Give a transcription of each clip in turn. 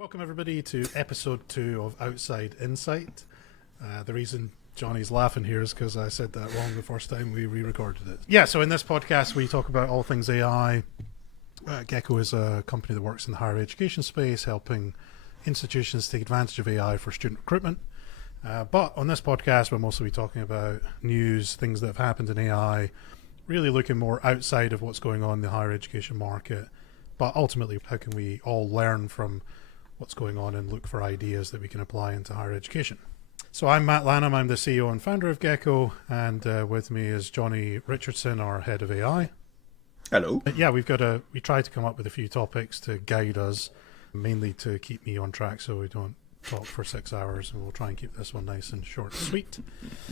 Welcome everybody to episode 2 of Outside Insight. The reason Johnny's laughing here is because I said that wrong the first time we re-recorded it. Yeah, so in this podcast we talk about all things AI. Gecko is a company that works in the higher education space, helping institutions take advantage of AI for student recruitment. But on this podcast we'll mostly be talking about news, things that have happened in AI, really looking more outside of what's going on in the higher education market. But ultimately, how can we all learn from what's going on and look for ideas that we can apply into higher education? So I'm Matt Lanham, I'm the CEO and founder of Gecko, and with me is Johnny Richardson, our head of AI. Hello. Yeah, we try to come up with a few topics to guide us, mainly to keep me on track so we don't talk for 6 hours, and we'll try and keep this one nice and short and sweet.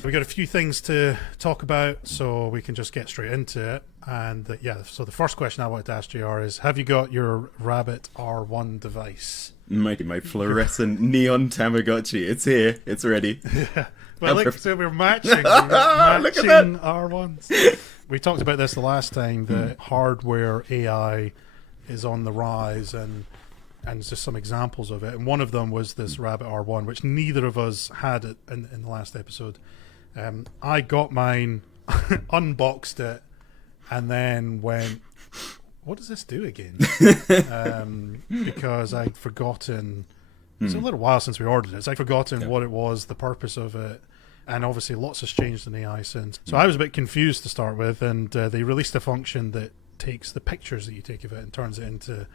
We've got a few things to talk about, so we can just get straight into it. And so the first question I wanted to ask JR is, have you got your Rabbit R1 device? My fluorescent neon Tamagotchi. It's here. It's ready. Yeah. Well, look, so we're matching. Look at that. R1s. We talked about this the last time, that hardware AI is on the rise, and just some examples of it. And one of them was this Rabbit R1, which neither of us had it in the last episode. I got mine, unboxed it, and then went, what does this do again? Because I'd forgotten, it's a little while since we ordered it, so I'd forgotten what it was, the purpose of it, and obviously lots has changed in AI since. So I was a bit confused to start with, and they released a function that takes the pictures that you take of it and turns it into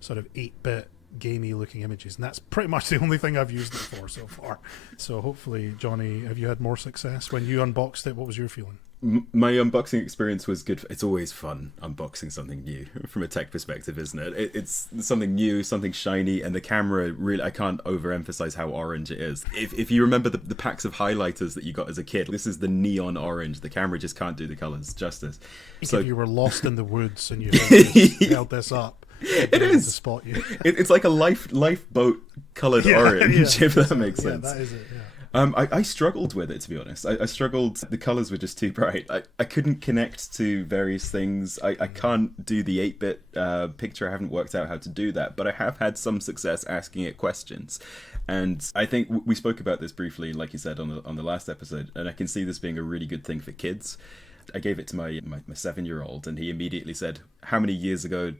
sort of 8-bit gamey looking images, and that's pretty much the only thing I've used it for so far. So hopefully, Johnny, have you had more success? When you unboxed it, what was your feeling? My unboxing experience was good. It's always fun unboxing something new from a tech perspective, isn't it? It's something new, something shiny, and the camera, really, I can't overemphasize how orange it is. If you remember the packs of highlighters that you got as a kid, this is the neon orange. The camera just can't do the colors justice. So if you were lost in the woods and you held this up, it is to spot you. It's like a lifeboat colored orange, if that makes sense. Yeah, that is it. Yeah. I struggled with it, to be honest. I struggled. The colors were just too bright. I couldn't connect to various things. I can't do the 8-bit picture. I haven't worked out how to do that, but I have had some success asking it questions. And I think we spoke about this briefly, like you said, on the last episode, and I can see this being a really good thing for kids. I gave it to my 7-year-old, and he immediately said, how many years ago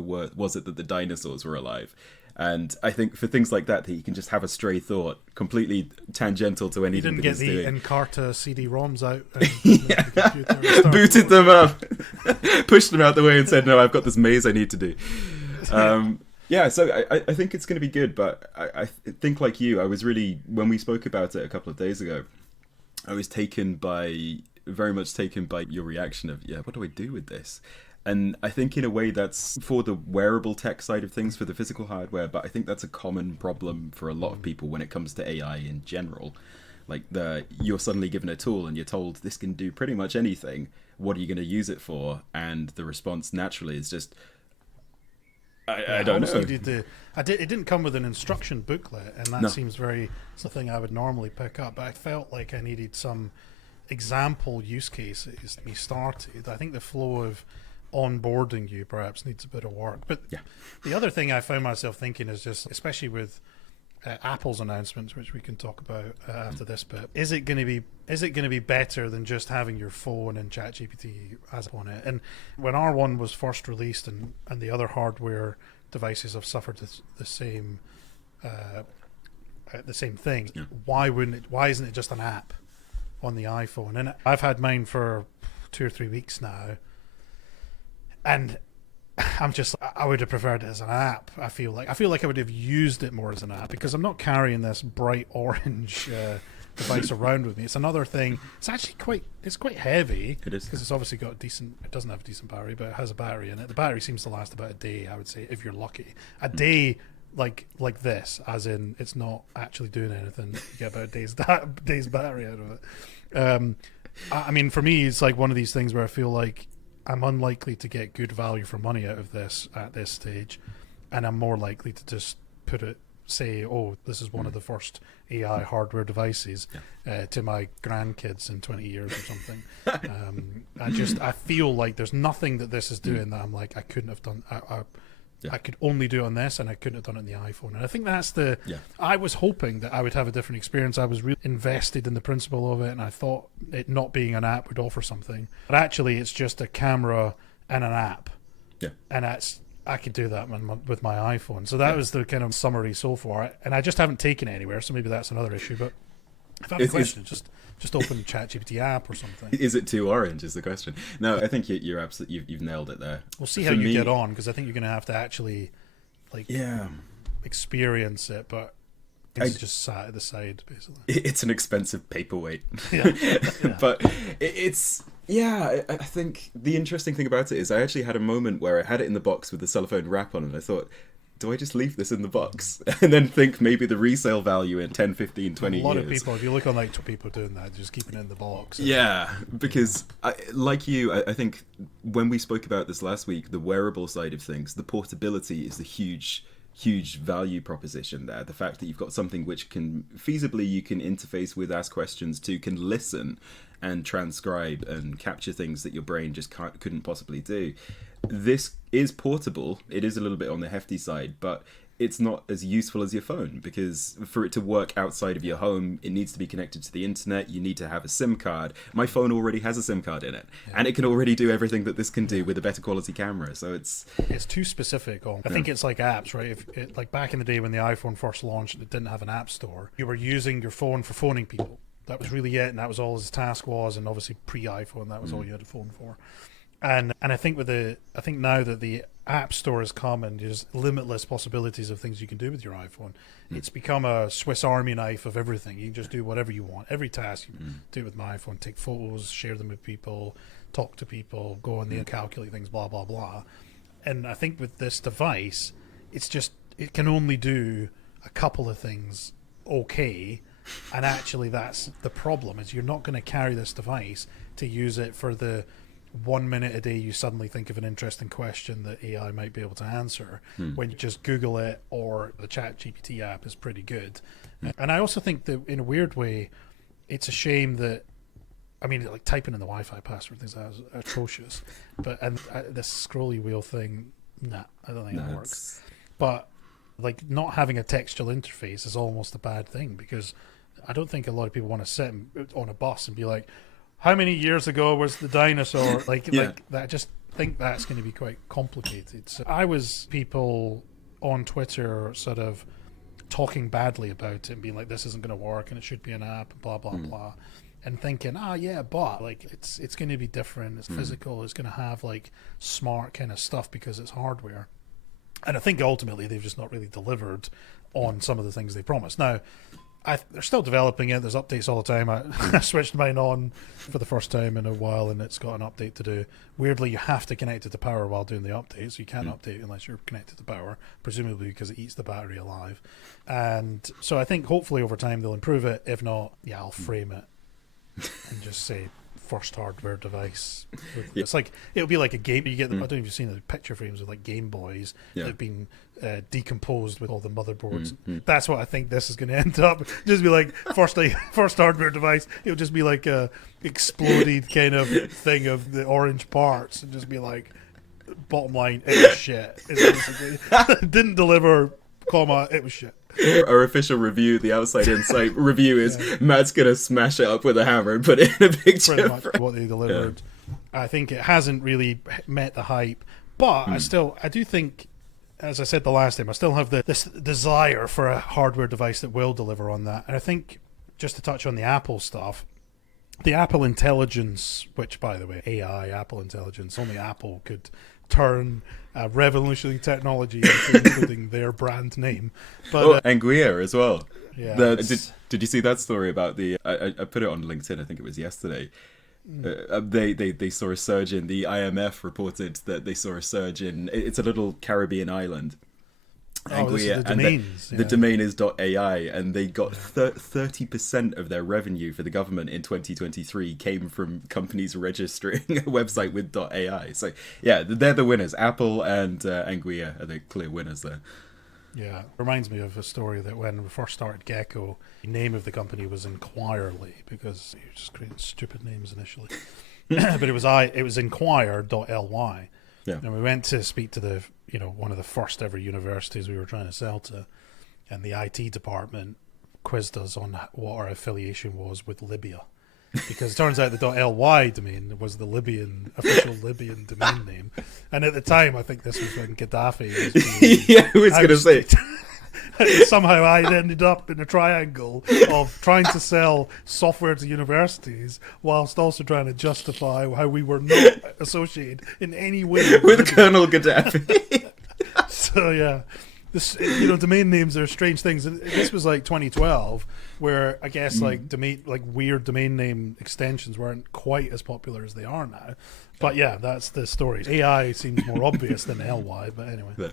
was it that the dinosaurs were alive? And I think for things like that you can just have a stray thought, completely tangential to anything that he's doing. You didn't get the Encarta CD-ROMs out and booted them up, pushed them out the way and said, no, I've got this maze I need to do. So I think it's going to be good, but I think like you, I was really, when we spoke about it a couple of days ago, I was very much taken by your reaction of, what do I do with this? And I think in a way that's for the wearable tech side of things, for the physical hardware, but I think that's a common problem for a lot of people when it comes to AI in general. Like you're suddenly given a tool and you're told this can do pretty much anything. What are you going to use it for? And the response naturally is just, I don't know. It didn't come with an instruction booklet, and that seems something I would normally pick up, but I felt like I needed some example use cases to be started. I think the flow of onboarding you perhaps needs a bit of work, but the other thing I found myself thinking is just, especially with Apple's announcements, which we can talk about after this bit, is it going to be better than just having your phone and ChatGPT as on it? And when R1 was first released, and the other hardware devices have suffered the same thing, why isn't it just an app on the iPhone? And I've had mine for 2 or 3 weeks now, and I would have preferred it as an app. I feel like I would have used it more as an app, because I'm not carrying this bright orange device around with me. It's another thing. It's actually quite heavy. It is, because it's obviously got it doesn't have a decent battery, but it has a battery in it. The battery seems to last about a day, I would say, if you're lucky. A day like this, as in it's not actually doing anything. You get about a day's battery out of it. I mean, for me, it's like one of these things where I feel like I'm unlikely to get good value for money out of this at this stage, and I'm more likely to just say, oh, this is one of the first AI hardware devices to my grandkids in 20 years or something. I feel like there's nothing that this is doing that I'm like, I couldn't have done. I could only do it on this, and I couldn't have done it on the iPhone. And I think that's Yeah. I was hoping that I would have a different experience. I was really invested in the principle of it, and I thought it not being an app would offer something. But actually, it's just a camera and an app. Yeah. And I could do that with my iPhone. So that was the kind of summary so far. And I just haven't taken it anywhere, so maybe that's another issue. But if I have a question, just open the ChatGPT app or something. Is it too orange? Is the question? No, I think you're absolutely you've nailed it there. We'll see how you get on, because I think you're going to have to actually experience it. But it's just sat at the side, basically. It's an expensive paperweight. Yeah. But it's I think the interesting thing about it is I actually had a moment where I had it in the box with the cellophane wrap on, and I thought, do I just leave this in the box? And then think maybe the resale value in 10, 15, 20 years. A lot of people, if you look on people doing that, just keeping it in the box. Yeah, because like you, I think when we spoke about this last week, the wearable side of things, the portability is the huge value proposition there. The fact that you've got something which can feasibly you can interface with, ask questions to, can listen and transcribe and capture things that your brain just couldn't possibly do. This is portable. It is a little bit on the hefty side, but it's not as useful as your phone, because for it to work outside of your home, it needs to be connected to the internet. You need to have a SIM card. My phone already has a SIM card in it, and it can already do everything that this can do with a better quality camera. So it's too specific. I think it's like apps, right? Like back in the day when the iPhone first launched and it didn't have an app store, you were using your phone for phoning people. That was really it, and that was all his task was. And obviously pre-iPhone, that was all you had a phone for. And I think now that the App Store has come and there's limitless possibilities of things you can do with your iPhone, it's become a Swiss Army knife of everything. You can just do whatever you want. Every task you do it with my iPhone: take photos, share them with people, talk to people, go on there, calculate things, blah blah blah. And I think with this device, it can only do a couple of things okay. And actually, that's the problem: is you're not going to carry this device to use it for the 1 minute a day you suddenly think of an interesting question that AI might be able to answer when you just Google it, or the ChatGPT app is pretty good. And I also think that in a weird way, it's a shame that, I mean, like typing in the Wi-Fi password, things like that is atrocious. But this scrolly wheel thing, I don't think it works. But like not having a textual interface is almost a bad thing, because I don't think a lot of people want to sit on a bus and be like, how many years ago was the dinosaur? Like that. I just think that's going to be quite complicated. So I was people on Twitter sort of talking badly about it and being like, this isn't going to work and it should be an app and blah, blah, blah. And thinking, but like it's going to be different. It's physical. It's going to have like smart kind of stuff because it's hardware. And I think ultimately they've just not really delivered on some of the things they promised. Now, they're still developing it. There's updates all the time. I switched mine on for the first time in a while, and it's got an update to do. Weirdly, you have to connect it to power while doing the update, so you can't update unless you're connected to power, presumably because it eats the battery alive. And so I think hopefully over time they'll improve it. If not, I'll frame it and just say first hardware device. It's like it'll be like a game. You get them. I don't know if you've seen the picture frames of like Game Boys that have been decomposed with all the motherboards. That's what I think this is going to end up. Just be like first hardware device. It'll just be like a exploded kind of thing of the orange parts, and just be like, bottom line, it was shit. It didn't deliver. It was shit. Our official review, the Outside Insight review, is Matt's gonna smash it up with a hammer and put it in a picture. Pretty much what they delivered. I think it hasn't really met the hype, but I do think, as I said the last time, I still have this desire for a hardware device that will deliver on that. And I think, just to touch on the Apple stuff, the Apple Intelligence, which, by the way, AI, Apple Intelligence, only Apple could turn revolutionary technology into including their brand name. But Anguilla as well. Yeah. Did you see that story about the? I put it on LinkedIn. I think it was yesterday. They saw a surge in the IMF reported that they saw a surge in. It's a little Caribbean island. Anguilla, the domains. The domain is .ai, and they got 30% of their revenue for the government in 2023 came from companies registering a website with .ai. So yeah, they're the winners. Apple and Anguilla are the clear winners there. Yeah, reminds me of a story that when we first started Gecko, the name of the company was Inquirely, because you were just creating stupid names initially. But it was Inquire.ly. Yeah. And we went to speak to the, one of the first ever universities we were trying to sell to, and the IT department quizzed us on what our affiliation was with Libya. Because it turns out the .ly domain was the official Libyan domain name. And at the time, I think this was when Gaddafi was being Yeah, I was going to say. Somehow I ended up in a triangle of trying to sell software to universities whilst also trying to justify how we were not associated in any way with Colonel Gaddafi. So yeah, this domain names are strange things. And this was like 2012, where I guess like weird domain name extensions weren't quite as popular as they are now. But yeah, that's the story. AI seems more obvious than LY, but anyway.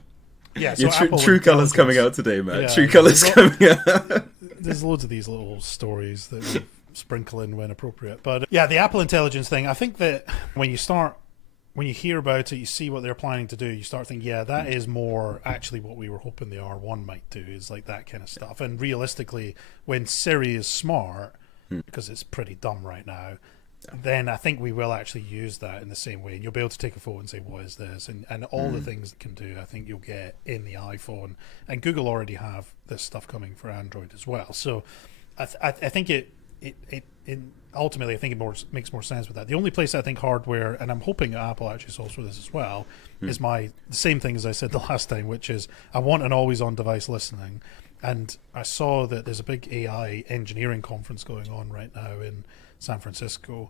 Yeah, so True Colours coming out today, man. Yeah, True Colours coming out. There's loads of these little stories that we sprinkle in when appropriate. But yeah, the Apple Intelligence thing, I think that when you hear about it, you see what they're planning to do, you start thinking, yeah, that is more actually what we were hoping the R1 might do, is like that kind of stuff. And realistically, when Siri is smart, because it's pretty dumb right now, then I think we will actually use that in the same way. And you'll be able to take a photo and say, what is this? And all the things it can do, I think you'll get in the iPhone. And Google already have this stuff coming for Android as well. So I think it ultimately, I think it makes more sense with that. The only place I think hardware, and I'm hoping Apple actually solves for this as well, is the same thing as I said the last time, which is I want an always-on device listening. And I saw that there's a big AI engineering conference going on right now in San Francisco,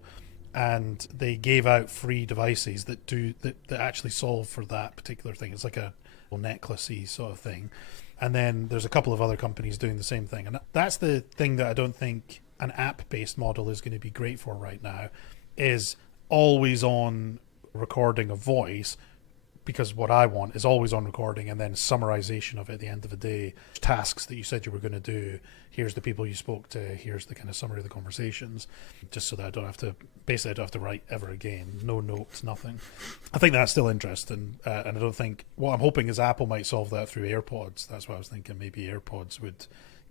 and they gave out free devices that actually solve for that particular thing. It's like a necklace-y sort of thing. And then there's a couple of other companies doing the same thing. And that's the thing that I don't think an app-based model is going to be great for right now, is always on recording of voice, because what I want is always on recording and then summarization of it at the end of the day. Tasks that you said you were going to do, here's the people you spoke to, here's the kind of summary of the conversations, just so that I don't have to write ever again. No notes, nothing. I think that's still interesting, and I don't think, what I'm hoping is Apple might solve that through AirPods. That's what I was thinking. Maybe AirPods would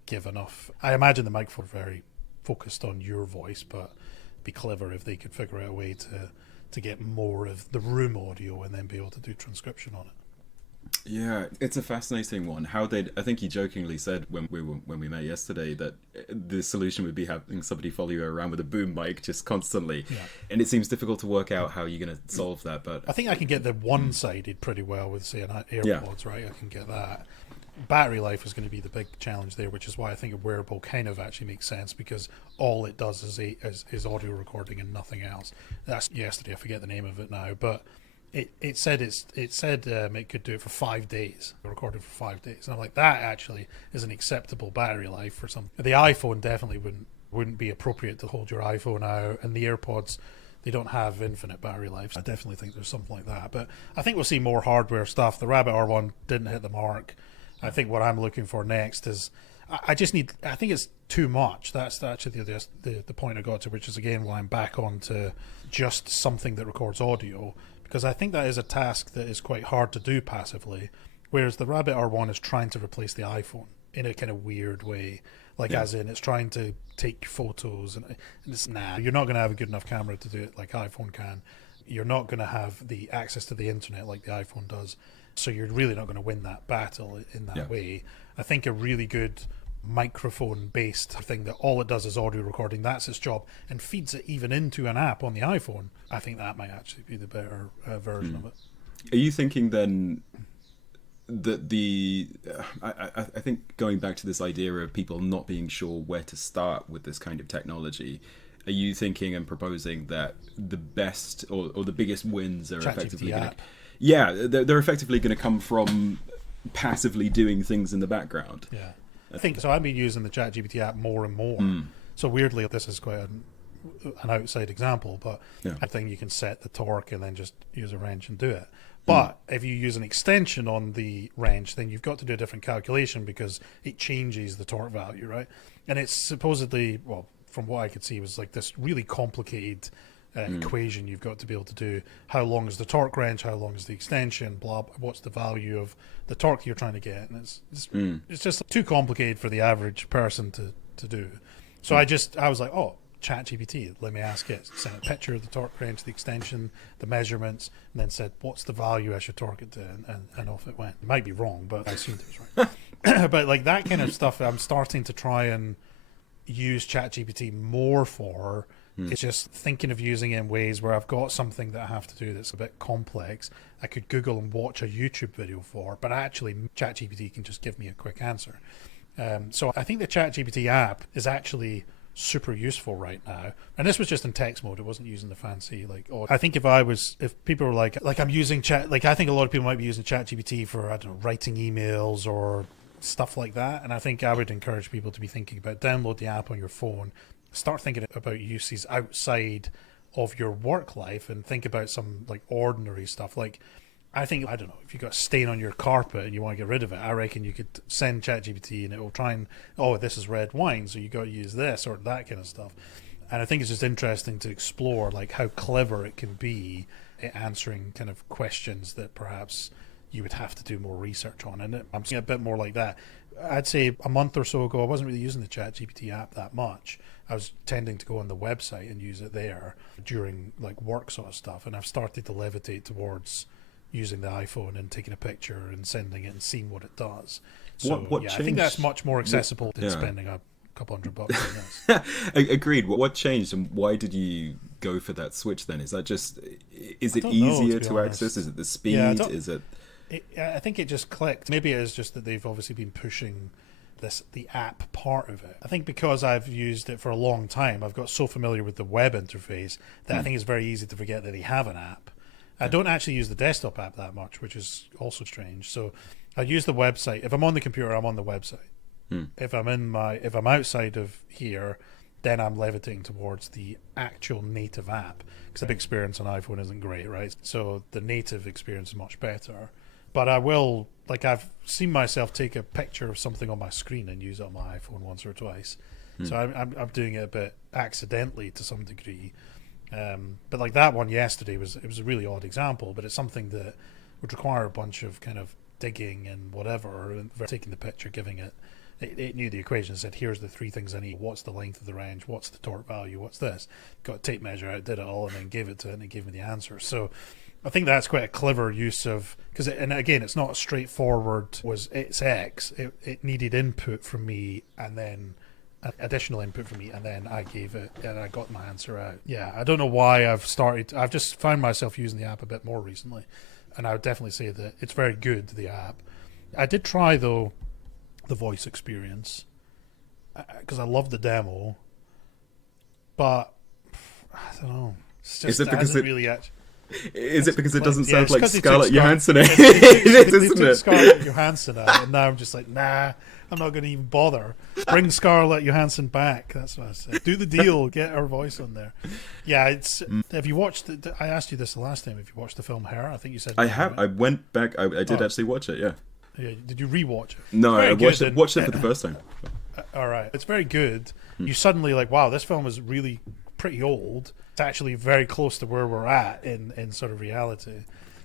give enough. I imagine the microphone very focused on your voice, but it'd be clever if they could figure out a way to get more of the room audio and then be able to do transcription on it. Yeah, it's a fascinating one. I think he jokingly said when we met yesterday that the solution would be having somebody follow you around with a boom mic just constantly. Yeah. And it seems difficult to work out how you're going to solve that. But I think I can get the one-sided pretty well with, say, an AirPods, right? I can get that. Battery life is going to be the big challenge there, which is why I think a wearable kind of actually makes sense, because all it does is audio recording and nothing else. That's yesterday. I forget the name of it now, but it said it could do it for 5 days, recorded for 5 days, and I'm like, that actually is an acceptable battery life for some. The iPhone definitely wouldn't be appropriate to hold your iPhone out, and the AirPods, they don't have infinite battery life. I definitely think there's something like that, but I think we'll see more hardware stuff. The Rabbit R1 didn't hit the mark. I think what I'm looking for next is, I think it's too much. That's actually the point I got to, which is again why I'm back on to just something that records audio, because I think that is a task that is quite hard to do passively, whereas the Rabbit R1 is trying to replace the iPhone in a kind of weird way, as in it's trying to take photos, and it's you're not going to have a good enough camera to do it like iPhone can. You're not going to have the access to the internet like the iPhone does. So you're really not going to win that battle in that way. I think a really good microphone-based thing that all it does is audio recording, that's its job, and feeds it even into an app on the iPhone, I think that might actually be the better version of it. Are you thinking then that I think going back to this idea of people not being sure where to start with this kind of technology, are you thinking and proposing that the best or the biggest wins are effectively going to... Yeah, they're effectively going to come from passively doing things in the background. Yeah, I think so. I've been using the ChatGPT app more and more. So weirdly, this is quite an outside example, but I think you can set the torque and then just use a wrench and do it. But if you use an extension on the wrench, then you've got to do a different calculation because it changes the torque value, right? And it's supposedly, well, from what I could see, was like this really complicated equation you've got to be able to do. How long is the torque wrench? How long is the extension? Blah. What's the value of the torque you're trying to get? And it's just too complicated for the average person to do. So I was like, oh, ChatGPT. Let me ask it. Sent a picture of the torque wrench, the extension, the measurements, and then said, what's the value I should torque it to? And off it went. It might be wrong, but I assumed it was right. But like that kind of stuff, I'm starting to try and use ChatGPT more for. It's just thinking of using it in ways where I've got something that I have to do that's a bit complex. I could Google and watch a YouTube video for, but actually ChatGPT can just give me a quick answer. So I think the ChatGPT app is actually super useful right now. And this was just in text mode. It wasn't using the fancy I think if people were like I'm using I think a lot of people might be using ChatGPT for, I don't know, writing emails or stuff like that. And I think I would encourage people to be thinking about download the app on your phone. Start thinking about uses outside of your work life and think about some like ordinary stuff. Like, I think, I don't know, if you've got a stain on your carpet and you want to get rid of it, I reckon you could send ChatGPT and it will try and, this is red wine, so you got to use this or that kind of stuff. And I think it's just interesting to explore like how clever it can be at answering kind of questions that perhaps you would have to do more research on. And I'm seeing a bit more like that. I'd say a month or so ago, I wasn't really using the ChatGPT app that much. I was tending to go on the website and use it there during like work sort of stuff. And I've started to levitate towards using the iPhone and taking a picture and sending it and seeing what it does. So what I think that's much more accessible than spending a couple $100 on this. Agreed. What changed and why did you go for that switch then? Is that just, is it easier to access? Is it the speed? Is it... I think it just clicked. Maybe it is just that they've obviously been pushing the app part of it. I think because I've used it for a long time, I've got so familiar with the web interface that I think it's very easy to forget that they have an app. I don't actually use the desktop app that much, which is also strange. So I use the website. If I'm on the computer, I'm on the website. If I'm outside of here, then I'm levitating towards the actual native app, because the experience on iPhone isn't great, right? So the native experience is much better. But I will, I've seen myself take a picture of something on my screen and use it on my iPhone once or twice. So I'm doing it a bit accidentally to some degree. But like that one yesterday it was a really odd example, but it's something that would require a bunch of kind of digging and whatever, and taking the picture, giving it. It knew the equation and said, here's the three things I need. What's the length of the wrench? What's the torque value? What's this? Got a tape measure out, did it all, and then gave it to it, and it gave me the answer. So I think that's quite a clever use of, and again, it's not straightforward, it's X. It needed input from me and then additional input from me, and then I gave it and I got my answer out. Yeah, I don't know why I've just found myself using the app a bit more recently, and I would definitely say that it's very good, the app. I did try, though, the voice experience because I love the demo, but I don't know. Is it because it doesn't Yeah, sound like because Scarlett Johansson? It They isn't took it? Scarlett Johansson out, and now I'm just like, nah, I'm not going to even bother. Bring Scarlett Johansson back. That's what I said. Do the deal. Get her voice on there. Yeah, it's. Have you watched? I asked you this the last time. Have you watched the film Her? I think you said. I have. I went back. I did actually watch it. Yeah. Yeah. Did you rewatch it? No, I watched it for the first time. All right, it's very good. You suddenly like, wow, this film is really pretty old. It's actually very close to where we're at in sort of reality.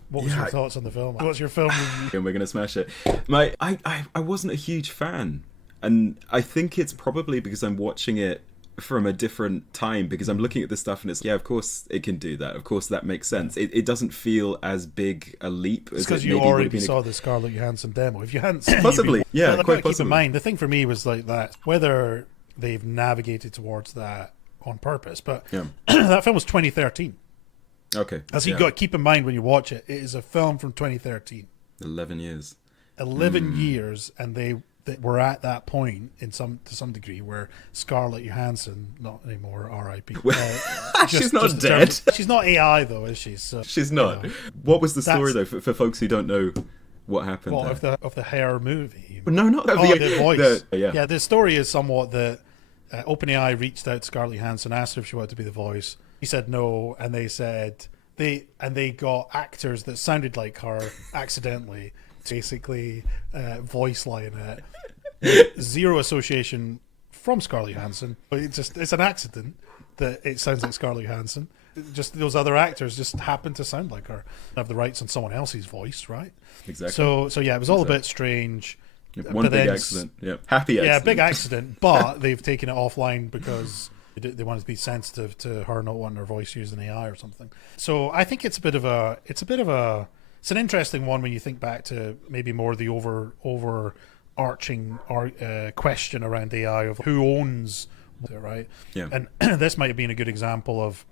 What was your thoughts on the film? What's your film review? And we're gonna smash it. I wasn't a huge fan, and I think it's probably because I'm watching it from a different time, because I'm looking at this stuff and it's of course it can do that. Of course that makes sense. It doesn't feel as big a leap as because you already saw the Scarlett Johansson demo. If you hadn't seen possibly, quite possibly. Keep in mind, the thing for me was like that, whether they've navigated towards that on purpose, but that film was 2013. Okay. As you've got to keep in mind when you watch it, it is a film from 2013. 11 years. 11 years, and they were at that point to some degree where Scarlett Johansson, not anymore, R.I.P. She's not dead. She's not AI though, is she? So, she's not. What was the story though for folks who don't know what happened? Of the Hair movie? No, not of the voice. Yeah, the story is somewhat that OpenAI reached out to Scarlett Johansson, asked her if she wanted to be the voice. He said no, and they said they got actors that sounded like her accidentally. Basically voice line it. Zero association from Scarlett Johansson, but it's an accident that it sounds like Scarlett Johansson. Just those other actors just happen to sound like her. Have the rights on someone else's voice, right? Exactly. So yeah, it was all a bit strange. One big accident. Yeah. Happy accident. Yeah, big accident, but they've taken it offline because They wanted to be sensitive to her not wanting her voice used in AI or something. So I think it's it's an interesting one when you think back to maybe more the overarching question around AI of who owns it, right? Yeah. And this might have been a good example of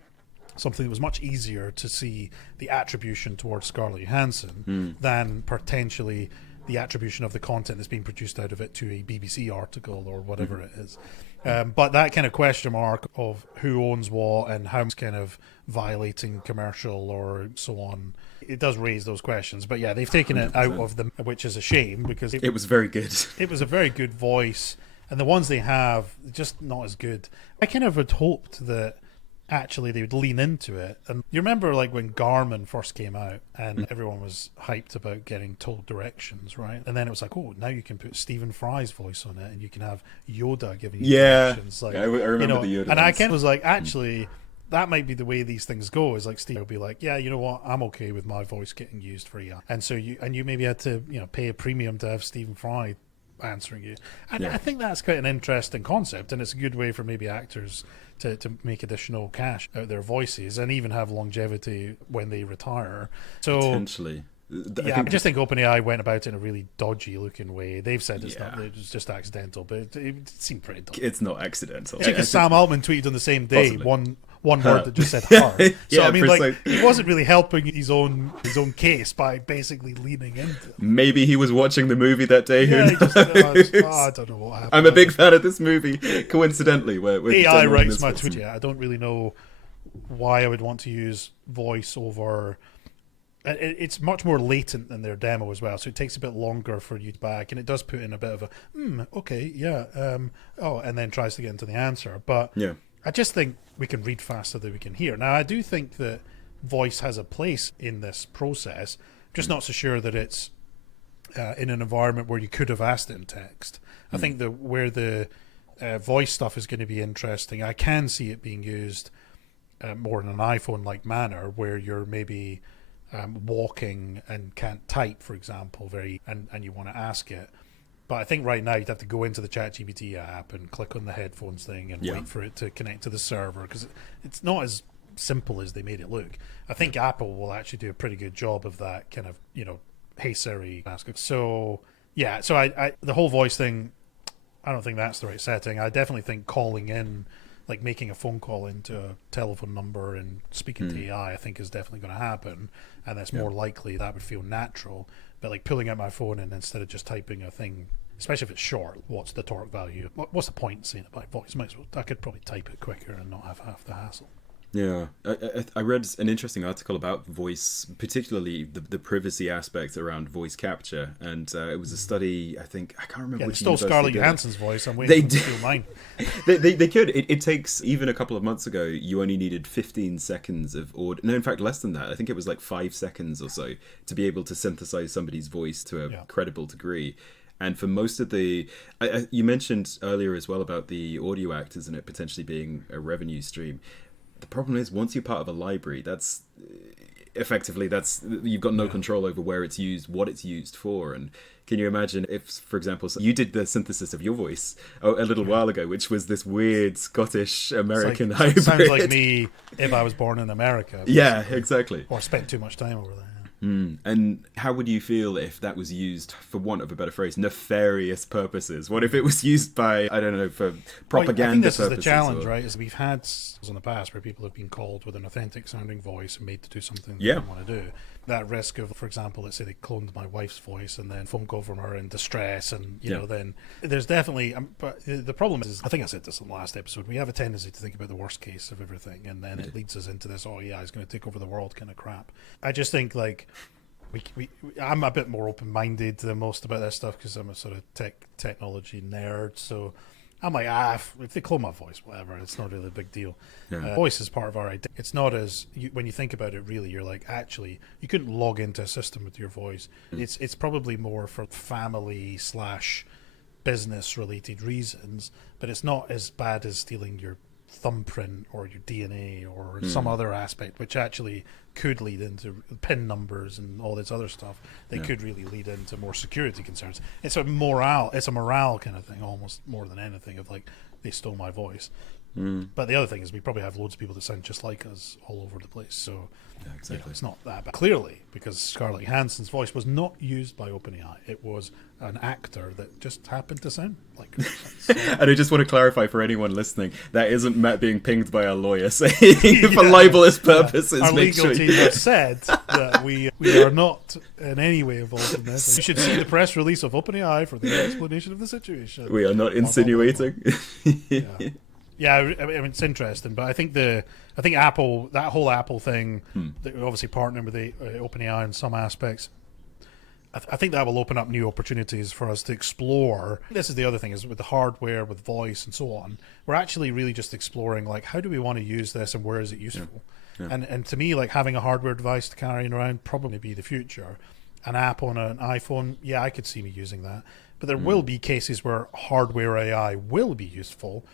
something that was much easier to see the attribution towards Scarlett Johansson than potentially the attribution of the content that's being produced out of it to a BBC article or whatever it is. But that kind of question mark of who owns what and how it's kind of violating commercial or so on, it does raise those questions. But yeah, they've taken 100%. It out of them, which is a shame because it was very good. It was a very good voice, and the ones they have, just not as good. I kind of had hoped that actually they would lean into it. And you remember like when Garmin first came out and everyone was hyped about getting told directions, right? And then it was like, oh, now you can put Stephen Fry's voice on it and you can have Yoda giving you directions. Like, I remember the Yoda and ones. I kind of was like, actually, that might be the way these things go, is like Steve will be like, yeah, you know what, I'm okay with my voice getting used for AI. And so you maybe had to, pay a premium to have Stephen Fry answering you. And I think that's quite an interesting concept, and it's a good way for maybe actors to make additional cash out of their voices and even have longevity when they retire. So potentially. I just think OpenAI went about it in a really dodgy looking way. They've said it's not, it was just accidental, but it seemed pretty dodgy. It's not accidental. It's because Sam Altman tweeted on the same day one word that just said her. her. So I mean, like, he wasn't really helping his own case by basically leaning into it. Maybe he was watching the movie that day. Yeah, I don't know what happened. I'm a big fan of this movie. Coincidentally, AI writes my tweet. I don't really know why I would want to use voice over. It's much more latent than their demo as well, so it takes a bit longer for you to back, and it does put in a bit of a and then tries to get into the answer. But yeah, I just think we can read faster than we can hear. Now, I do think that voice has a place in this process. I'm just not so sure that it's in an environment where you could have asked it in text. I think that where the voice stuff is going to be interesting, I can see it being used more in an iPhone-like manner, where you're maybe walking and can't type, for example, and you want to ask it. But I think right now you'd have to go into the ChatGPT app and click on the headphones thing and wait for it to connect to the server, because it's not as simple as they made it look. I think Apple will actually do a pretty good job of that kind of, hey Siri ask. So I the whole voice thing, I don't think that's the right setting. I definitely think calling in, like making a phone call into a telephone number and speaking to AI, I think is definitely going to happen, and that's more likely. That would feel natural. But like pulling out my phone and instead of just typing a thing, especially if it's short, what's the torque value? What's the point in saying it by voice? I could probably type it quicker and not have half the hassle. Yeah, I read an interesting article about voice, particularly the privacy aspect around voice capture, and it was a study. I can't remember which. Stole Scarlett Johansson's voice. I'm waiting to steal mine. They could. It takes, even a couple of months ago, you only needed 15 seconds of audio. No, in fact, less than that. I think it was like 5 seconds or so to be able to synthesize somebody's voice to a credible degree. And for most of the, you mentioned earlier as well about the audio actors and it potentially being a revenue stream. The problem is, once you're part of a library, that's effectively you've got no control over where it's used, what it's used for. And can you imagine if, for example, you did the synthesis of your voice a little while ago, which was this weird Scottish American hybrid? It sounds like me if I was born in America. Yeah, exactly. Or spent too much time over there. And how would you feel if that was used, for want of a better phrase, nefarious purposes? What if it was used by, I don't know, for propaganda I think this purposes? Is the challenge, right? Is we've had in the past where people have been called with an authentic sounding voice and made to do something they don't want to do. That risk of, for example, let's say they cloned my wife's voice and then phone call from her in distress, and then there's definitely. But the problem is, I think I said this in the last episode. We have a tendency to think about the worst case of everything, and then it leads us into this, it's going to take over the world kind of crap. I just think like. I'm a bit more open-minded than most about this stuff because I'm a sort of technology nerd. So I'm like, if they clone my voice, whatever, it's not really a big deal. Voice is part of our identity. It's not as when you think about it, really, you're like, actually, you couldn't log into a system with your voice. It's probably more for family/business-related reasons, but it's not as bad as stealing your thumbprint or your DNA or some other aspect, which actually could lead into PIN numbers and all this other stuff. They could really lead into more security concerns. It's a morale kind of thing, almost more than anything, of like, they stole my voice. But the other thing is we probably have loads of people that sound just like us all over the place. So Yeah, exactly. it's not that bad. Clearly, because Scarlett Johansson's voice was not used by OpenAI. It was an actor that just happened to sound like her. So, And I just want to clarify for anyone listening, that isn't Matt being pinged by a lawyer saying for libelous purposes. our make legal sure team have said that we are not in any way involved in this. You should see the press release of OpenAI for the explanation of the situation. we are not insinuating. Yeah, I mean, it's interesting, but I think Apple, that whole Apple thing, they're obviously partnering with the OpenAI in some aspects. I think that will open up new opportunities for us to explore. This is the other thing, is with the hardware, with voice and so on, we're actually really just exploring, like, how do we want to use this and where is it useful? Yeah. And to me, like, having a hardware device to carry around probably be the future. An app on an iPhone, yeah, I could see me using that. But there will be cases where hardware AI will be useful.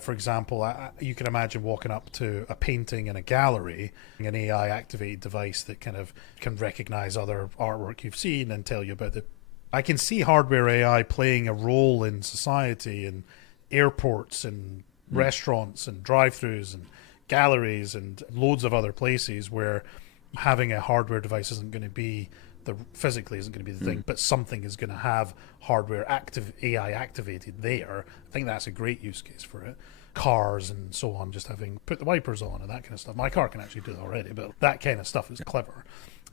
For example, you can imagine walking up to a painting in a gallery, an AI-activated device that kind of can recognize other artwork you've seen and tell you about it. I can see hardware AI playing a role in society and airports and restaurants and drive-thrus and galleries and loads of other places where having a hardware device isn't going to be physically isn't going to be the thing, but something is going to have hardware AI activated there. I think that's a great use case for it. Cars and so on, just having put the wipers on and that kind of stuff. My car can actually do that already, but that kind of stuff is clever.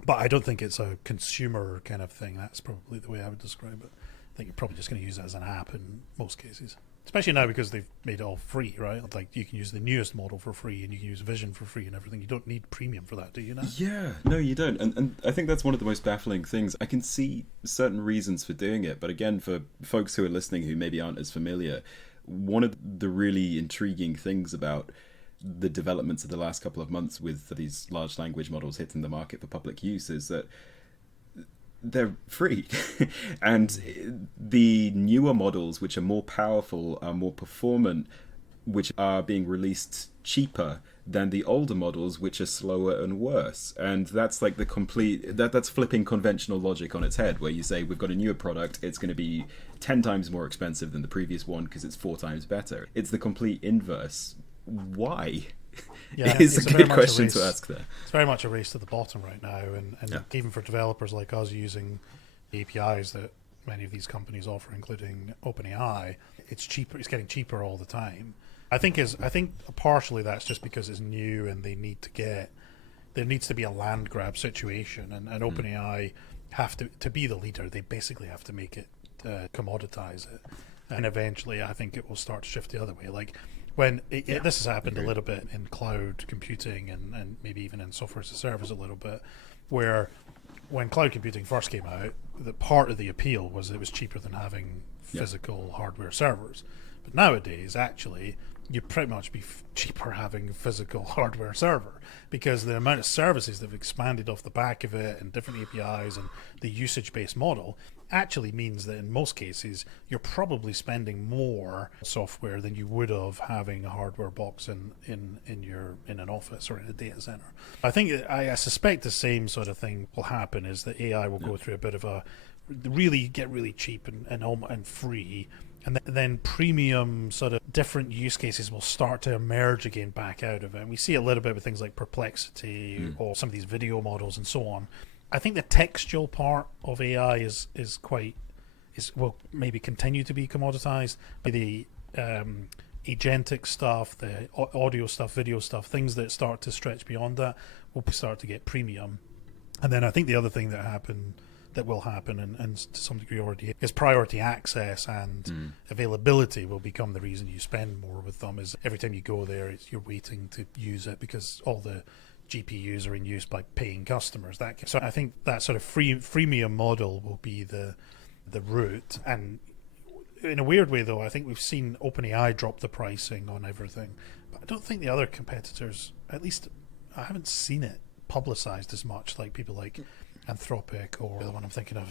But I don't think it's a consumer kind of thing. That's probably the way I would describe it. I think you're probably just going to use it as an app in most cases. Especially now because they've made it all free, right? Like you can use the newest model for free and you can use Vision for free and everything. You don't need premium for that, do you now? Yeah, no, you don't. And I think that's one of the most baffling things. I can see certain reasons for doing it, but again, for folks who are listening who maybe aren't as familiar, one of the really intriguing things about the developments of the last couple of months with these large language models hitting the market for public use is that they're free. And the newer models, which are more powerful, are more performant, which are being released cheaper than the older models, which are slower and worse. And that's like the complete, that's flipping conventional logic on its head, where you say, we've got a newer product, it's going to be 10 times more expensive than the previous one because it's 4 times better. It's the complete inverse. Why? Yeah, it's a good question to ask there. It's very much a race to the bottom right now, and even for developers like us using the APIs that many of these companies offer, including OpenAI, it's cheaper. It's getting cheaper all the time. I think partially that's just because it's new and there needs to be a land grab situation, and OpenAI have to be the leader. They basically have to make it commoditize it, and eventually I think it will start to shift the other way. Like when this has happened a little bit in cloud computing and maybe even in software as a service a little bit, where when cloud computing first came out, the part of the appeal was it was cheaper than having physical hardware servers. But nowadays, actually, you'd pretty much be cheaper having a physical hardware server, because the amount of services that have expanded off the back of it and different APIs and the usage-based model actually means that in most cases you're probably spending more software than you would have having a hardware box in an office or in a data center. I suspect the same sort of thing will happen, is that AI will go through a bit of a get really cheap and free. And then premium sort of different use cases will start to emerge again back out of it. And we see a little bit with things like Perplexity or some of these video models and so on. I think the textual part of AI will maybe continue to be commoditized. The agentic stuff, the audio stuff, video stuff, things that start to stretch beyond that will start to get premium. And then I think the other thing that will happen, and to some degree already is priority access and availability will become the reason you spend more with them. Is every time you go there, you're waiting to use it because all the GPUs are in use by paying customers. So I think that sort of freemium model will be the route. And in a weird way, though, I think we've seen OpenAI drop the pricing on everything, but I don't think the other competitors, at least I haven't seen it publicized as much, like people like Anthropic or the one I'm thinking of,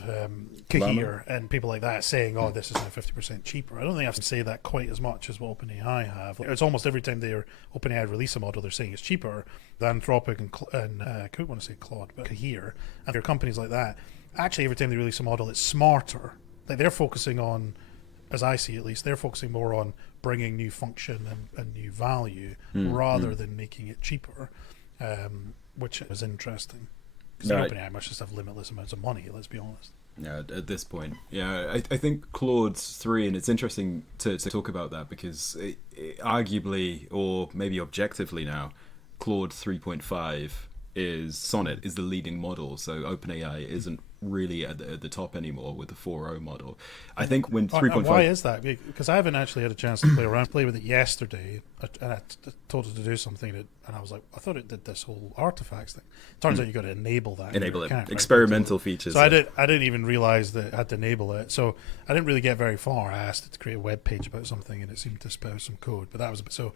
Cohere, and people like that saying, "Oh, this is now 50% cheaper." I don't think I have to say that quite as much as what OpenAI have. It's almost every time OpenAI release a model, they're saying it's cheaper than Anthropic and I couldn't want to say Claude, but Cohere, and there are companies like that. Actually, every time they release a model, it's smarter. Like they're focusing on as I see at least, they're focusing more on bringing new function and new value rather than making it cheaper, which is interesting. Because OpenAI must just have limitless amounts of money, let's be honest. Yeah, at this point. Yeah, I think Claude 3, and it's interesting to talk about that because arguably, or maybe objectively now, Claude 3.5 is Sonnet is the leading model, so OpenAI isn't really at the top anymore with the 4.0 model. I think when 3.5... Why is that? Because I haven't actually had a chance to play with it yesterday, and I told it to do something, and I was like, I thought it did this whole artifacts thing. Turns out you got to enable that. Enable it. Experimental features. So I didn't even realize that it had to enable it. So I didn't really get very far. I asked it to create a web page about something, and it seemed to spell some code. But that was so.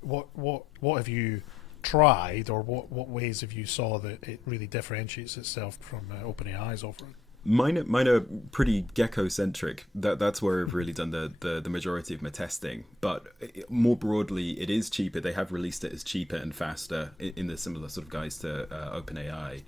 What have you tried, or what ways have you saw that it really differentiates itself from OpenAI's offering? Mine are pretty gecko-centric. That's where I've really done the majority of my testing. But more broadly, it is cheaper. They have released it as cheaper and faster in the similar sort of guise to OpenAI.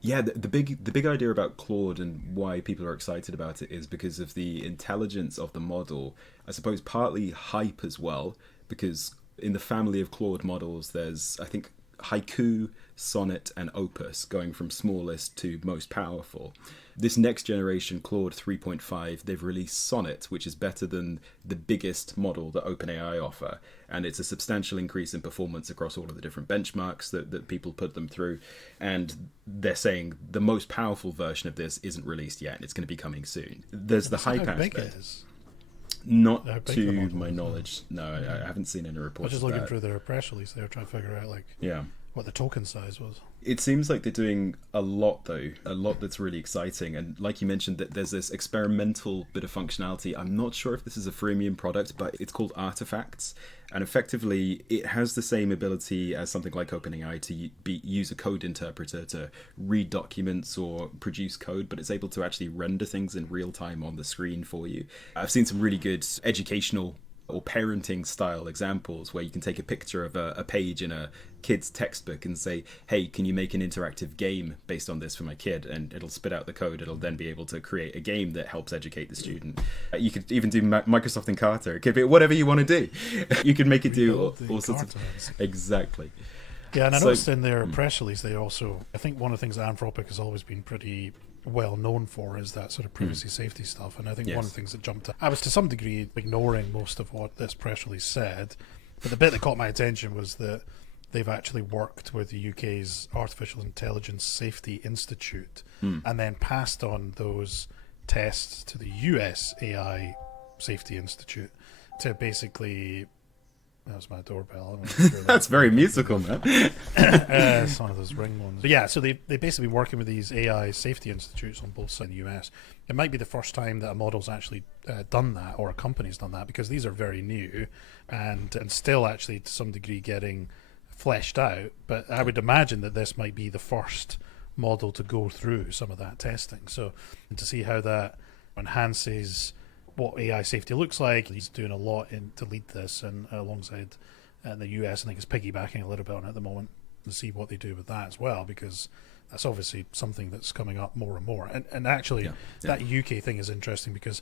Yeah, the big idea about Claude and why people are excited about it is because of the intelligence of the model. I suppose partly hype as well, because in the family of Claude models, there's, I think, Haiku, Sonnet, and Opus, going from smallest to most powerful. This next generation, Claude 3.5, they've released Sonnet, which is better than the biggest model that OpenAI offer. And it's a substantial increase in performance across all of the different benchmarks that people put them through. And they're saying the most powerful version of this isn't released yet. It's going to be coming soon. There's the hype aspect. Not to my knowledge. No, I haven't seen any reports. I was just looking through their press release there, trying to figure out what the token size was. It seems like they're doing a lot, though. A lot that's really exciting. And like you mentioned, that there's this experimental bit of functionality. I'm not sure if this is a freemium product, but it's called Artifacts. And effectively, it has the same ability as something like OpenAI to use a code interpreter to read documents or produce code, but it's able to actually render things in real time on the screen for you. I've seen some really good educational or parenting style examples where you can take a picture of a page in a kid's textbook and say, hey, can you make an interactive game based on this for my kid? And it'll spit out the code. It'll then be able to create a game that helps educate the student. You could even do Microsoft Encarta. It could be whatever you want to do. You can make it do all sorts of... Exactly. Yeah, and I noticed in their press release, they also... I think one of the things that Anthropic has always been pretty well known for is that sort of privacy safety stuff. And I think one of the things that jumped out... I was to some degree ignoring most of what this press release said, but the bit that caught my attention was that they've actually worked with the UK's Artificial Intelligence Safety Institute and then passed on those tests to the US AI Safety Institute to basically... That was my doorbell. That's very musical, man. It's one of those ring ones. But yeah, so they've basically been working with these AI safety institutes on both sides of the US. It might be the first time that a model's actually done that, or a company's done that, because these are very new and still actually to some degree getting fleshed out. But I would imagine that this might be the first model to go through some of that testing. So, and to see how that enhances what AI safety looks like. He's doing a lot to lead this, and alongside the US, I think is piggybacking a little bit on it at the moment, to see what they do with that as well, because that's obviously something that's coming up more and more. And actually, that UK thing is interesting, because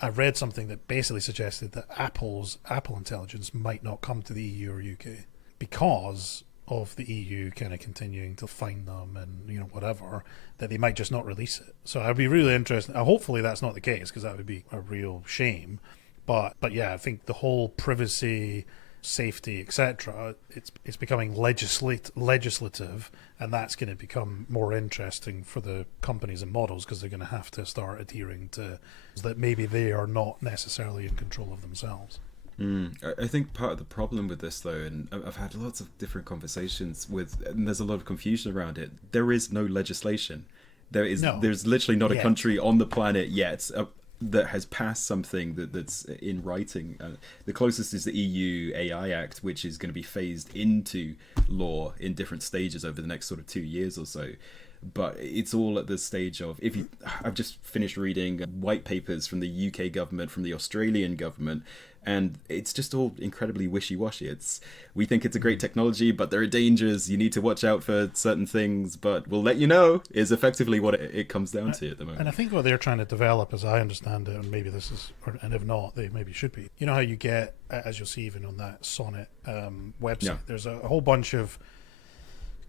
I read something that basically suggested that Apple intelligence might not come to the EU or UK because of the EU kind of continuing to find them and whatever, that they might just not release it. So I'd be really interested. Hopefully that's not the case, because that would be a real shame. But yeah, I think the whole privacy, safety, etc., it's becoming legislative, and that's going to become more interesting for the companies and models, because they're going to have to start adhering to that maybe they are not necessarily in control of themselves. I think part of the problem with this, though, and I've had lots of different conversations and there's a lot of confusion around it. There is no legislation. There's literally not a country on the planet yet that has passed something that's in writing. The closest is the EU AI Act, which is going to be phased into law in different stages over the next sort of 2 years or so. But it's all at the stage of, I've just finished reading white papers from the UK government, from the Australian government, And it's just all incredibly wishy-washy. We think it's a great technology, but there are dangers. You need to watch out for certain things, but we'll let you know, is effectively what it comes down to at the moment. And I think what they're trying to develop, as I understand it, and maybe this is, and if not, they maybe should be. You know how you get, as you'll see even on that Sonnet website, there's a whole bunch of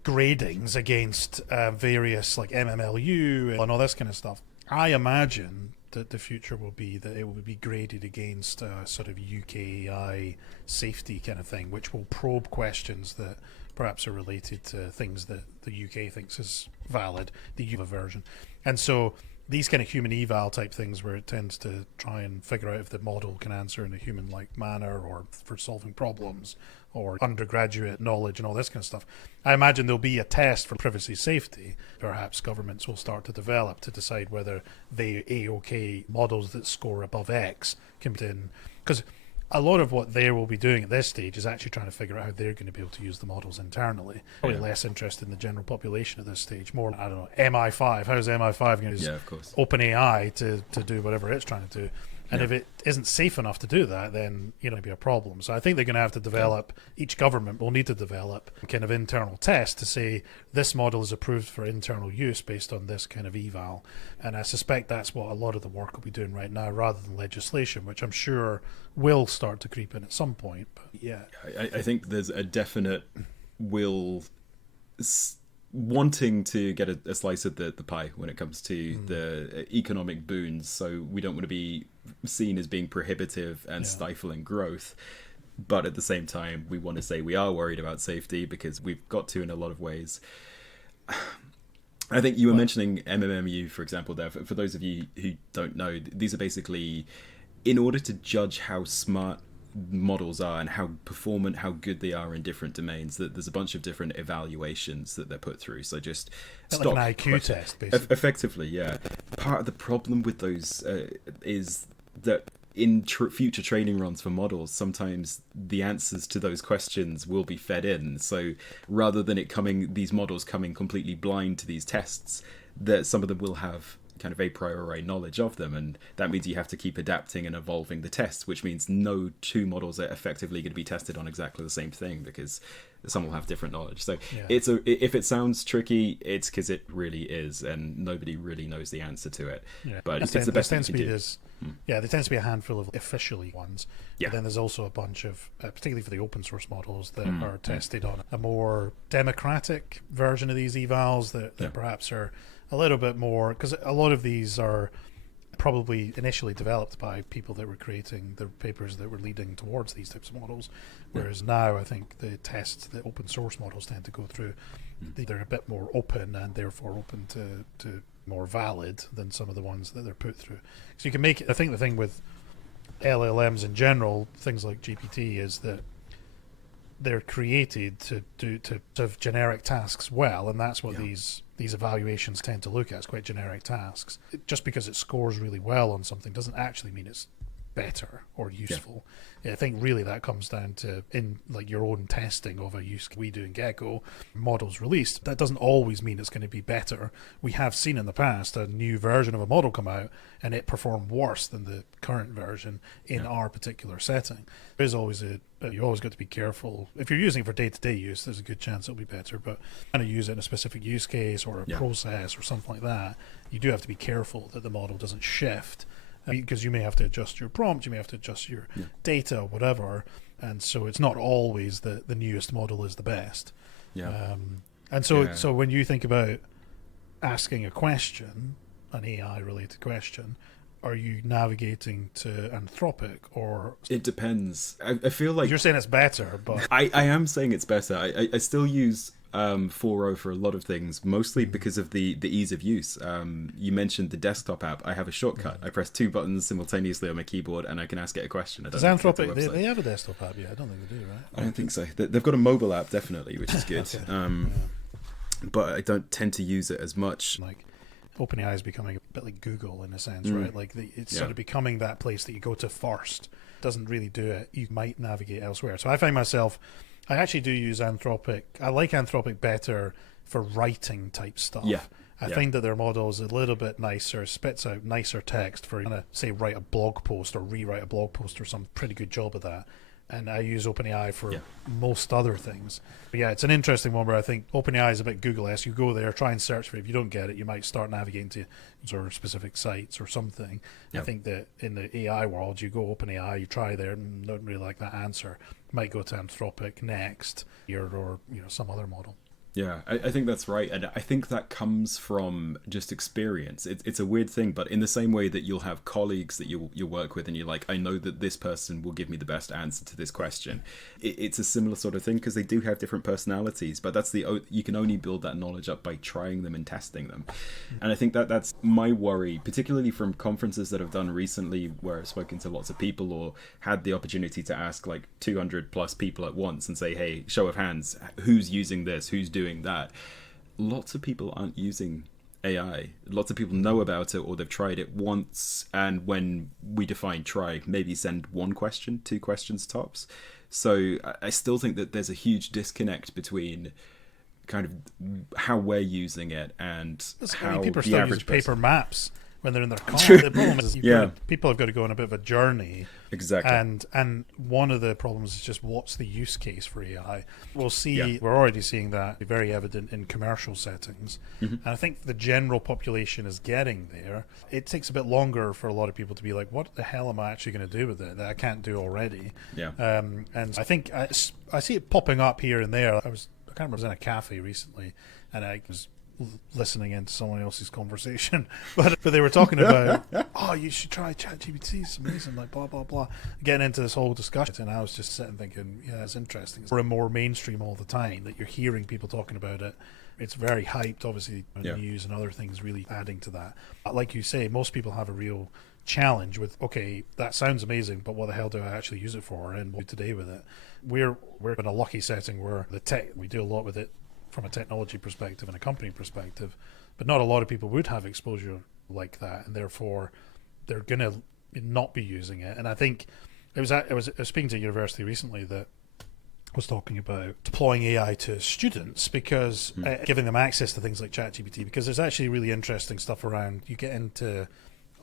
gradings against various like MMLU and all this kind of stuff. I imagine that the future will be that it will be graded against sort of UKI safety kind of thing, which will probe questions that perhaps are related to things that the UK thinks is valid, the UVA version. And so these kind of human eval type things where it tends to try and figure out if the model can answer in a human-like manner or for solving problems or undergraduate knowledge and all this kind of stuff. I imagine there'll be a test for privacy safety. Perhaps governments will start to develop to decide whether the A-OK models that score above X can be in. Because a lot of what they will be doing at this stage is actually trying to figure out how they're going to be able to use the models internally. Probably less interested in the general population at this stage. More, I don't know, MI5. How's MI5 going to use OpenAI to do whatever it's trying to do? And if it isn't safe enough to do that, then it'll be a problem. So I think they're going to have to develop, each government will need to develop a kind of internal test to say this model is approved for internal use based on this kind of eval. And I suspect that's what a lot of the work will be doing right now rather than legislation, which I'm sure will start to creep in at some point. But I think there's a definite will wanting to get a slice of the pie when it comes to the economic boons, so we don't want to be seen as being prohibitive and stifling growth, but at the same time we want to say we are worried about safety because we've got to in a lot of ways. I think you were mentioning MMMU, for example, there. For those of you who don't know, these are basically, in order to judge how smart models are and how performant, how good they are in different domains, that there's a bunch of different evaluations that they're put through. So just like an IQ test, basically. Effectively, yeah. Part of the problem with those is that in future training runs for models, sometimes the answers to those questions will be fed in. So rather than these models coming completely blind to these tests, that some of them will have kind of a priori knowledge of them, and that means you have to keep adapting and evolving the tests, which means no two models are effectively going to be tested on exactly the same thing because some will have different knowledge. So if it sounds tricky, it's because it really is, and nobody really knows the answer to it. But it's the best thing you can do. There tends to be a handful of officially ones. But then there's also a bunch of, particularly for the open source models, that are tested on a more democratic version of these evals that perhaps are a little bit more, because a lot of these are probably initially developed by people that were creating the papers that were leading towards these types of models, whereas now I think the tests that open source models tend to go through, they're a bit more open and therefore open to more valid than some of the ones that they're put through. So you can make, I think the thing with LLMs in general, things like GPT, is that they're created to have generic tasks well, and that's what these evaluations tend to look at, as quite generic tasks. Just because it scores really well on something doesn't actually mean it's better or useful. I think really that comes down to, in like your own testing of a use we do in Gecko, models released, that doesn't always mean it's going to be better. We have seen in the past a new version of a model come out and it performed worse than the current version in our particular setting. There's always you always got to be careful. If you're using it for day-to-day use, there's a good chance it'll be better, but trying to use it in a specific use case or a process or something like that, you do have to be careful that the model doesn't shift, because you may have to adjust your prompt, you may have to adjust your data, whatever, and so it's not always the newest model is the best. And so when you think about asking a question, an AI-related question, are you navigating to Anthropic or... It depends. I feel like... You're saying it's better, but... I am saying it's better. I still use 4.0 for a lot of things, mostly because of the ease of use. You mentioned the desktop app. I have a shortcut. I press two buttons simultaneously on my keyboard and I can ask it a question. Does Anthropic, they have a desktop app? Yeah, I don't think they do, right? I don't think so. They've got a mobile app, definitely, which is good. But I don't tend to use it as much. Like, OpenAI is becoming a bit like Google in a sense, right? Like it's sort of becoming that place that you go to first. Doesn't really do it. You might navigate elsewhere. So I find myself, I actually do use Anthropic. I like Anthropic better for writing type stuff. I think that their model is a little bit nicer, spits out nicer text for, say, write a blog post or rewrite a blog post or some pretty good job of that. And I use OpenAI for most other things. But yeah, it's an interesting one where I think OpenAI is a bit Google-esque. You go there, try and search for it. If you don't get it, you might start navigating to sort of specific sites or something. I think that in the AI world, you go OpenAI, you try there, and don't really like that answer. You might go to Anthropic next, or some other model. Yeah, I think that's right. And I think that comes from just experience. It's a weird thing, but in the same way that you'll have colleagues that you work with and you're like, I know that this person will give me the best answer to this question. It's a similar sort of thing because they do have different personalities, but you can only build that knowledge up by trying them and testing them. And I think that's my worry, particularly from conferences that I've done recently where I've spoken to lots of people or had the opportunity to ask like 200 plus people at once and say, hey, show of hands, who's using this, who's doing that. Lots of people aren't using AI. Lots of people know about it or they've tried it once, and when we define try, maybe send one question, 2 questions tops. So I still think that there's a huge disconnect between kind of how we're using it and how people are the still average using paper person... maps when they're in their car. True. The problem is people have got to go on a bit of a journey. Exactly. And one of the problems is just what's the use case for AI. We'll see, we're already seeing that very evident in commercial settings. And I think the general population is getting there. It takes a bit longer for a lot of people to be like, what the hell am I actually going to do with it that I can't do already? Yeah. And I think I see it popping up here and there. I can't remember, I was in a cafe recently and I was listening into someone else's conversation, but they were talking about, oh, you should try ChatGPT, it's amazing, like blah blah blah, getting into this whole discussion, and I was just sitting thinking, yeah, it's interesting. It's more mainstream all the time that you're hearing people talking about it. It's very hyped, obviously, news and other things really adding to that. But like you say, most people have a real challenge with, okay, that sounds amazing, but what the hell do I actually use it for, and what do today with it? We're in a lucky setting where we do a lot with it from a technology perspective and a company perspective, but not a lot of people would have exposure like that, and therefore they're going to not be using it. And I think I was speaking to a university recently that was talking about deploying AI to students because giving them access to things like ChatGPT, because there's actually really interesting stuff around. You get into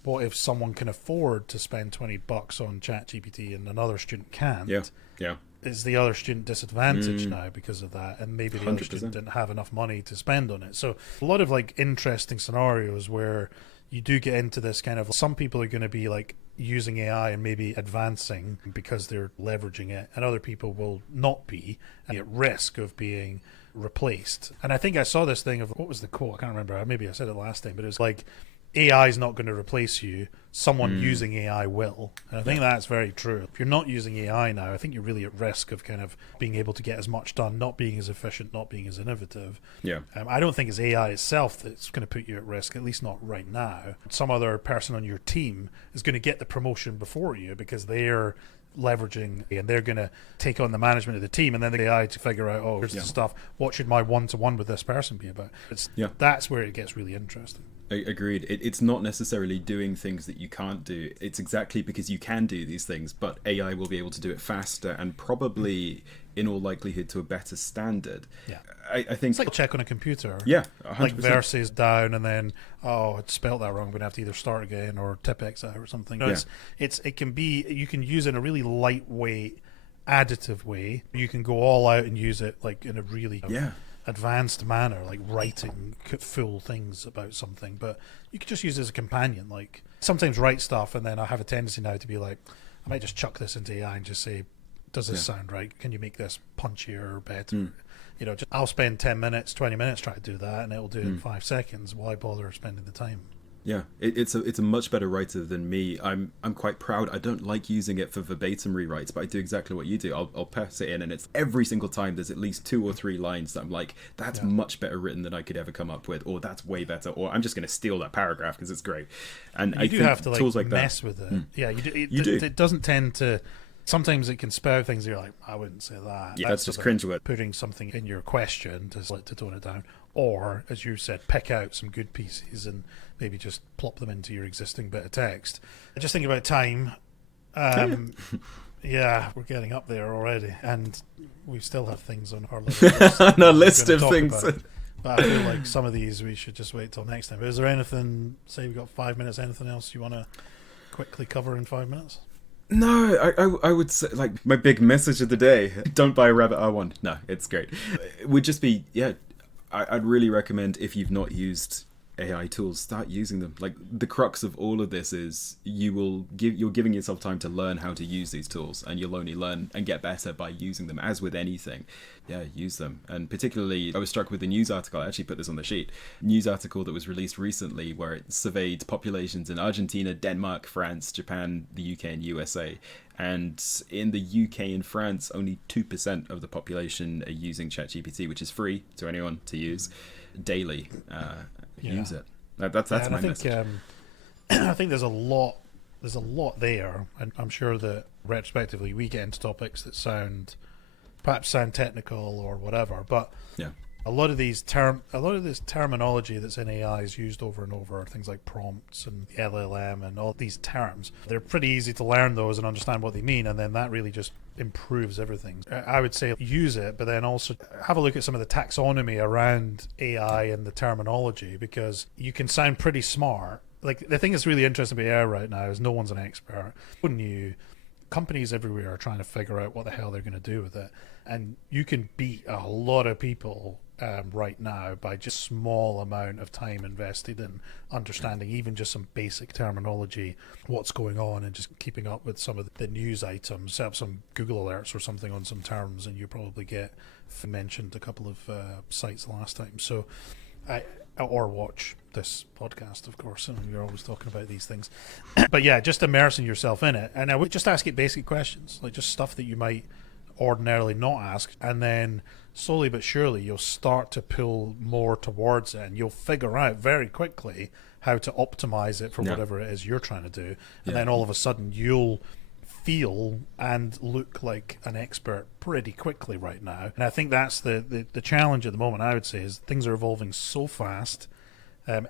what if someone can afford to spend $20 on ChatGPT and another student can't? Yeah. Is the other student disadvantaged now because of that, and maybe the 100%. Other student didn't have enough money to spend on it? So a lot of like interesting scenarios where you do get into this kind of, some people are going to be like using AI and maybe advancing because they're leveraging it, and other people will not be and at risk of being replaced. And I think I saw this thing of, what was the quote? I can't remember. Maybe I said it last time, but it was like, AI is not going to replace you. Someone using AI will. And I think that's very true. If you're not using AI now, I think you're really at risk of kind of being able to get as much done, not being as efficient, not being as innovative. Yeah. I don't think it's AI itself that's going to put you at risk, at least not right now. Some other person on your team is going to get the promotion before you because they're leveraging and they're going to take on the management of the team, and then the AI to figure out, oh, here's the stuff. What should my one-to-one with this person be about? That's where it gets really interesting. Agreed. It's not necessarily doing things that you can't do. It's exactly because you can do these things, but AI will be able to do it faster and probably, in all likelihood, to a better standard. Yeah, I think it's like a check on a computer. Yeah, 100%. Like versus down, and then I spelled that wrong. I'm gonna have to either start again or tip X out or something. No, it can be. You can use it in a really lightweight, additive way. You can go all out and use it like in a really advanced manner, like writing full things about something, but you could just use it as a companion. Like sometimes write stuff, and then I have a tendency now to be like, I might just chuck this into AI and just say, does this sound right? Can you make this punchier or better? I'll spend 10 minutes, 20 minutes trying to do that, and it'll do it in 5 seconds. Why bother spending the time? Yeah, it's a much better writer than me. I'm quite proud. I don't like using it for verbatim rewrites, but I do exactly what you do. I'll pass it in, and it's every single time there's at least 2 or 3 lines that I'm like, that's much better written than I could ever come up with, or that's way better, or I'm just going to steal that paragraph because it's great. And you do have to tools like mess that, with it. Yeah, you do. It doesn't tend to. Sometimes it can spout things that you're like, I wouldn't say that. Yeah, that's just cringeworthy. Putting something in your question to tone it down. Or, as you said, pick out some good pieces and maybe just plop them into your existing bit of text. Just think about time. Yeah, we're getting up there already. And we still have things on our list. On our list of things. But I feel like some of these we should just wait till next time. But is there anything, say we've got 5 minutes, anything else you want to quickly cover in 5 minutes? No, I would say, like, my big message of the day, don't buy a Rabbit R1. No, it's great. It would just be, I'd really recommend, if you've not used AI tools, start using them. Like, the crux of all of this is you're giving yourself time to learn how to use these tools, and you'll only learn and get better by using them. As with anything, use them. And particularly, I was struck with a news article. I actually put this on the sheet. News article that was released recently where it surveyed populations in Argentina, Denmark, France, Japan, the UK, and USA. And in the UK and France, only 2% of the population are using ChatGPT, which is free to anyone to use daily. Use it. That's my message. I think there's a lot there, and I'm sure that retrospectively we get into topics that perhaps sound technical or whatever, but a lot of this terminology that's in AI is used over and over. Things like prompts and LLM and all these terms. They're pretty easy to learn those and understand what they mean, and then that really just improves everything. I would say use it, but then also have a look at some of the taxonomy around AI and the terminology, because you can sound pretty smart. Like, the thing that's really interesting about AI right now is no one's an expert. Companies everywhere are trying to figure out what the hell they're going to do with it, and you can beat a lot of people right now by just small amount of time invested in understanding even just some basic terminology, what's going on, and just keeping up with some of the news items. Set up some Google alerts or something on some terms, and you probably get mentioned a couple of sites last time. So or watch this podcast, of course, and you're always talking about these things. But just immersing yourself in it, and I would just ask it basic questions, like just stuff that you might ordinarily not ask, and then slowly but surely you'll start to pull more towards it, and you'll figure out very quickly how to optimize it for whatever it is you're trying to do, and then all of a sudden you'll feel and look like an expert pretty quickly right now. And I think that's the challenge at the moment, I would say, is things are evolving so fast.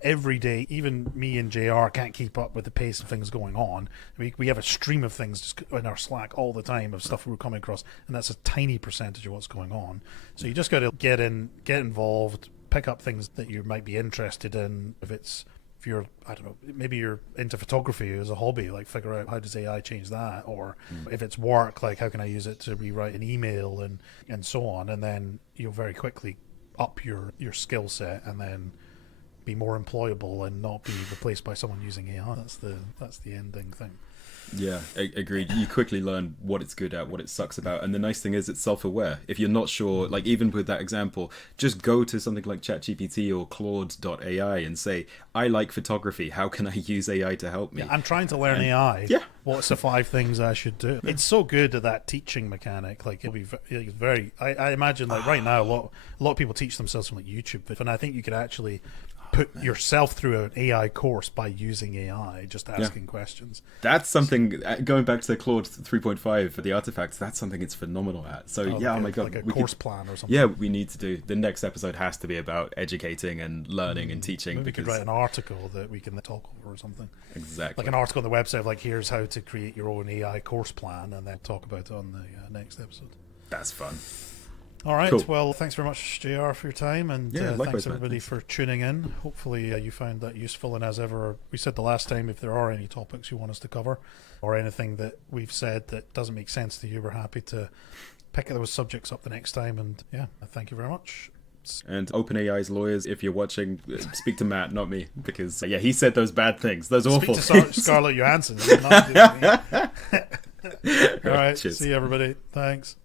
Every day, even me and JR can't keep up with the pace of things going on. We have a stream of things just in our Slack all the time of stuff we're coming across, and that's a tiny percentage of what's going on. So you just got to get involved, pick up things that you might be interested in. If you're, I don't know, maybe you're into photography as a hobby, like figure out how does AI change that, or if it's work, like how can I use it to rewrite an email and so on, and then you'll very quickly up your skill set and then be more employable and not be replaced by someone using AI. That's the ending thing. Yeah, agreed. You quickly learn what it's good at, what it sucks about, and the nice thing is it's self-aware. If you're not sure, like even with that example, just go to something like ChatGPT or Claude.ai and say, I like photography, how can I use AI to help me? Yeah, I'm trying to learn AI. Yeah. What's the 5 things I should do? It's so good at that teaching mechanic. Like it'll be very. I imagine like right now a lot of people teach themselves from like YouTube, and I think you could actually put yourself through an AI course by using AI, just asking questions. That's something, going back to the Claude 3.5 for the artifacts, that's something it's phenomenal at. So oh my god, like a course plan or something. Yeah, we need to do, the next episode has to be about educating and learning and teaching. Maybe we could write an article that we can talk over or something. Exactly. Like an article on the website of like, here's how to create your own AI course plan, and then talk about it on the next episode. That's fun. All right. Cool. Well, thanks very much, JR, for your time, and likewise, thanks everybody for tuning in. Hopefully you found that useful, and as ever, we said the last time, if there are any topics you want us to cover or anything that we've said that doesn't make sense to you, we're happy to pick those subjects up the next time. And thank you very much. And OpenAI's lawyers, if you're watching, speak to Matt, not me, because he said those bad things, those awful things. Scarlett Johansson. All right. Cheers. See you, everybody. Thanks.